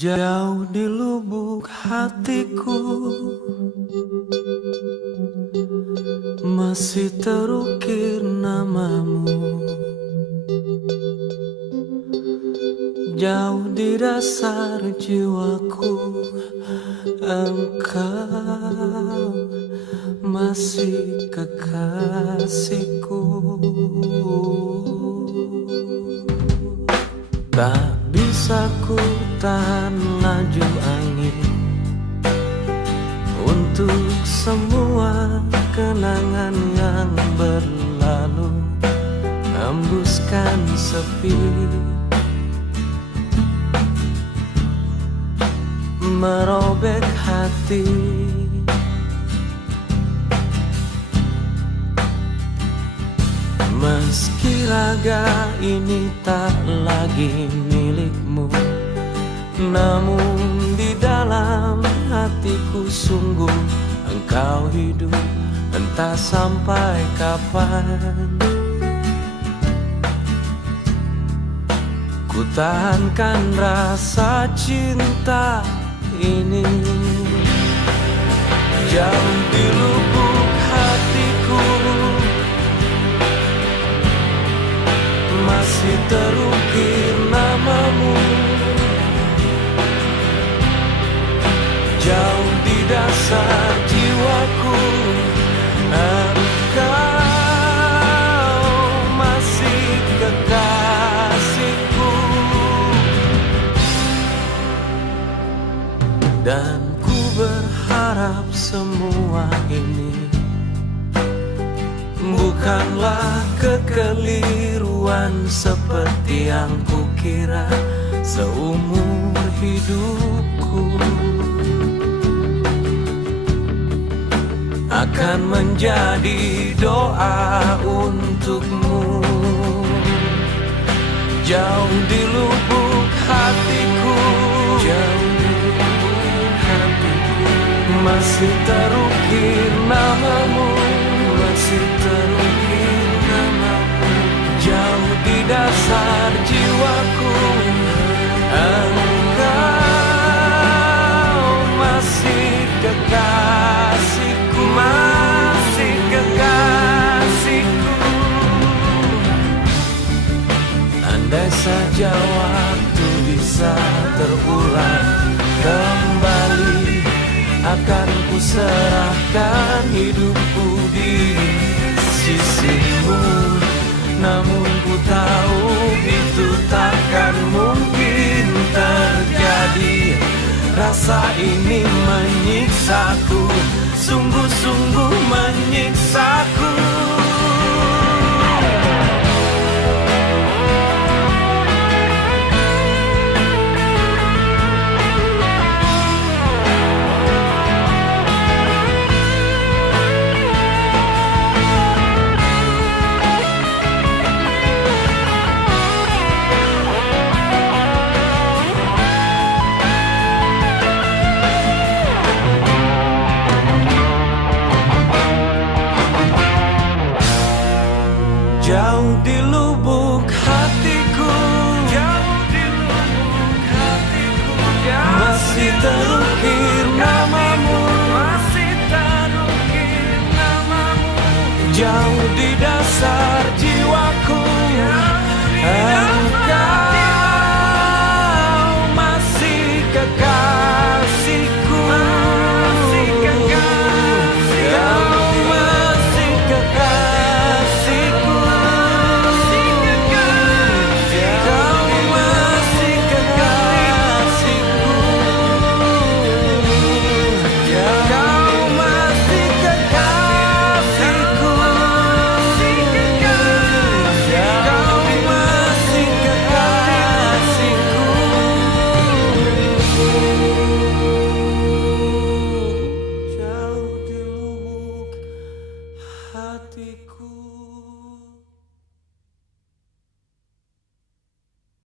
Jauh di lubuk hatiku masih terukir namamu. Jauh di dasar jiwaku engkau masih kekasihku. Tak bisa ku tahan laju angin untuk semua kenangan yang berlalu, hembuskan sepi, merobek hati. Meski raga ini tak lagi milikmu, namun di dalam hatiku sungguh engkau hidup, entah sampai kapan. Ku tahankan rasa cinta ini jauh di lubuk hatiku, masih terukir namamu. Jauh di dasar jiwaku engkau masih kekasihku. Dan ku berharap semua ini bukanlah kekeliruan seperti yang kukira seumur hidupku. Akan menjadi doa untukmu. Jauh di lubuk hatiku, jauh di lubuk hatiku, masih terukir namamu, masih terukir namamu. Jauh di dasar jiwaku engkau masih kekasihku, masih kekasihku. Andai saja waktu bisa terulang kembali, akan ku serahkan hidupku di sisimu. Namun ku tahu itu takkan mungkin terjadi. Rasa ini menyiksaku, sungguh-sungguh menyiksaku. Jauh di lubuk hatiku, jauh di lubuk hatiku, masih terukir namamu, masih terukir namamu. Jauh di dasar